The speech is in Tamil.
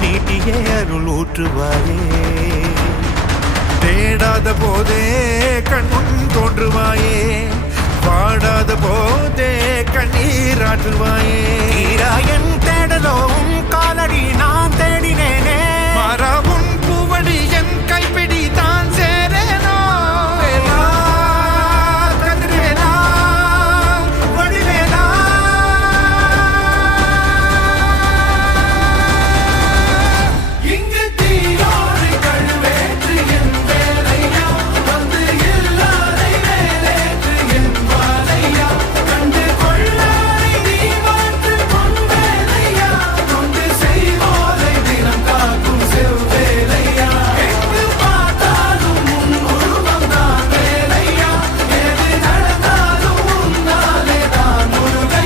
நீட்டியே அருள் ஊற்றுவாயே. தேடாத போதே கண்முன் தோன்றுவாயே, பாடாத போதே கண்ணீராற்றுவாயே.